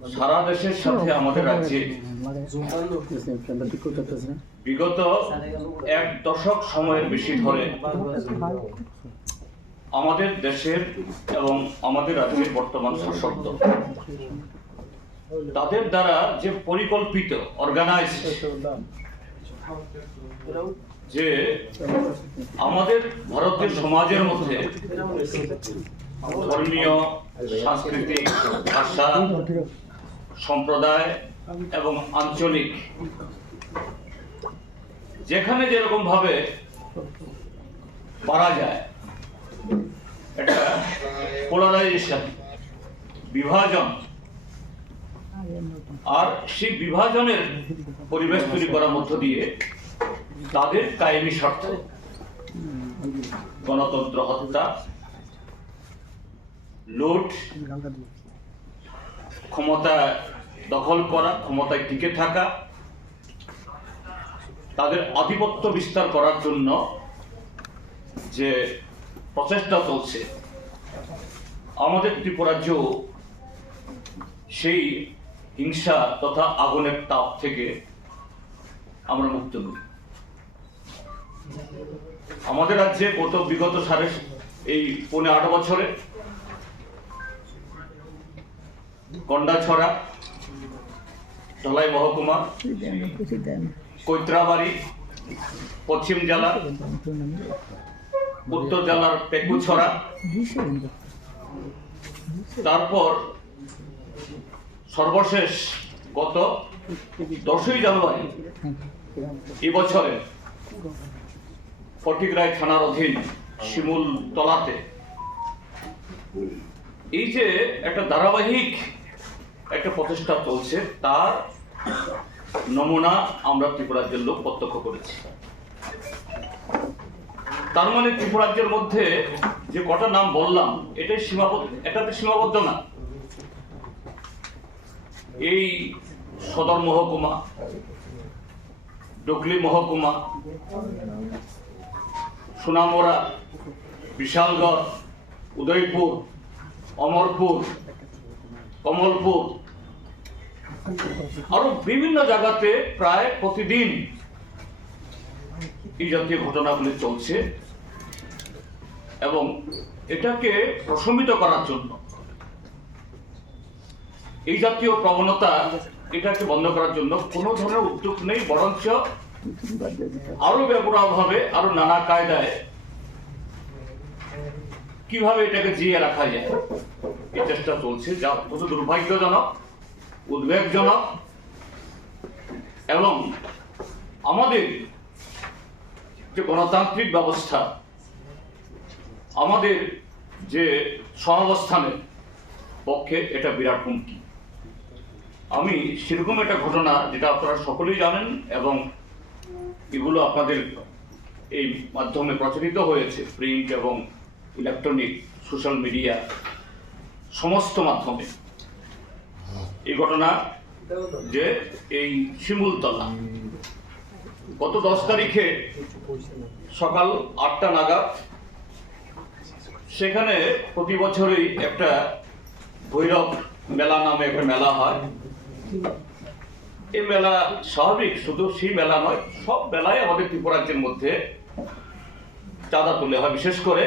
সারা দেশের সাথে আমাদের রাজ্যে বিগত এক দশক সময়ের বেশি ধরে আমাদের দেশের এবং আমাদের রাজ্যের বর্তমান শাসক দল তাদের দ্বারা যে পরিকল্পিত অর্গানাইজড যে আমাদের ভারতীয় সমাজের মধ্যে ধর্মীয়, সাংস্কৃতিক, ভাষা, সম্প্রদায় এবং আঞ্চলিক যেখানে যেরকম ভাবে পারা যায় এটা পোলারাইজেশন, বিভাজন, আর সেই বিভাজনের পরিবেশ তৈরি করার মধ্য দিয়ে তাদের কায়েমি স্বার্থ গণতন্ত্র হত্যা, লুট, ক্ষমতা দখল করা, ক্ষমতায় টিকে থাকা, তাদের আধিপত্য বিস্তার করার জন্য যে প্রচেষ্টা চলছে আমাদের ত্রিপুরাজ্যেও সেই হিংসা তথা আগুনের তাপ থেকে আমরা মুক্ত নই। আমাদের রাজ্যে বিগত এই 8 বছরে কন্ডাছড়া, ধলাই মহকুমা, কৈত্রাবাড়ি পশ্চিম জেলা, উত্তর জেলার পেকুছড়া, তারপর সর্বশেষ গত 10ই জানুয়ারি এবছরে ফটিকরায় থানার অধীন শিমুল তলাতে এই যে একটা ধারাবাহিক একটা প্রচেষ্টা চলছে তার নমুনা আমরা ত্রিপুরাজ্যের লোক প্রত্যক্ষ করেছি। তার মানে ত্রিপুরাজ্যের মধ্যে যে কটা নাম বললাম এটাতে সীমাবদ্ধ না। এই সদর মহকুমা, ডুগলি মহকুমা, সোনামুড়া, বিশালগড়, উদয়পুর, অমরপুর, কমলপুর, আরো বিভিন্ন জায়গাতে প্রায় প্রতিদিন এই জাতীয় ঘটনাগুলি চলছে এবং এটাকে প্রশমিত করার জন্য এই জাতীয় প্রবণতা এটাকে বন্ধ করার জন্য কোনো ধরনের উদ্যোগ নেই, বরঞ্চ আরো ব্যাপকভাবে আরো নানা কায়দায় কিভাবে এটাকে জিয়ে রাখা যায় এই চেষ্টা চলছে, যা অত্যন্ত দুর্ভাগ্যজনক, উদ্বেগজনক এবং আমাদের যে গণতান্ত্রিক ব্যবস্থা, আমাদের যে সহাবস্থানের পক্ষে এটা বিরাট হুমকি। আমি সেরকম একটা ঘটনা যেটা আপনারা সকলেই জানেন এবং এগুলো আপনাদের এই মাধ্যমে প্রচারিত হয়েছে, প্রিন্ট এবং ইলেকট্রনিক, সোশ্যাল মিডিয়া সমস্ত মাধ্যমে, এই ঘটনা যে এই শিমুলতলা গত 10 তারিখে সকাল 8টা নাগাদ সেখানে প্রতি বছরই একটা ভৈরব মেলা নামে একটা মেলা হয়। এই মেলা স্বাভাবিক, শুধু সেই মেলা নয়, সব মেলায় আমাদের ত্রিপুরাজ্যের মধ্যে চাঁদা তুলে হয়, বিশেষ করে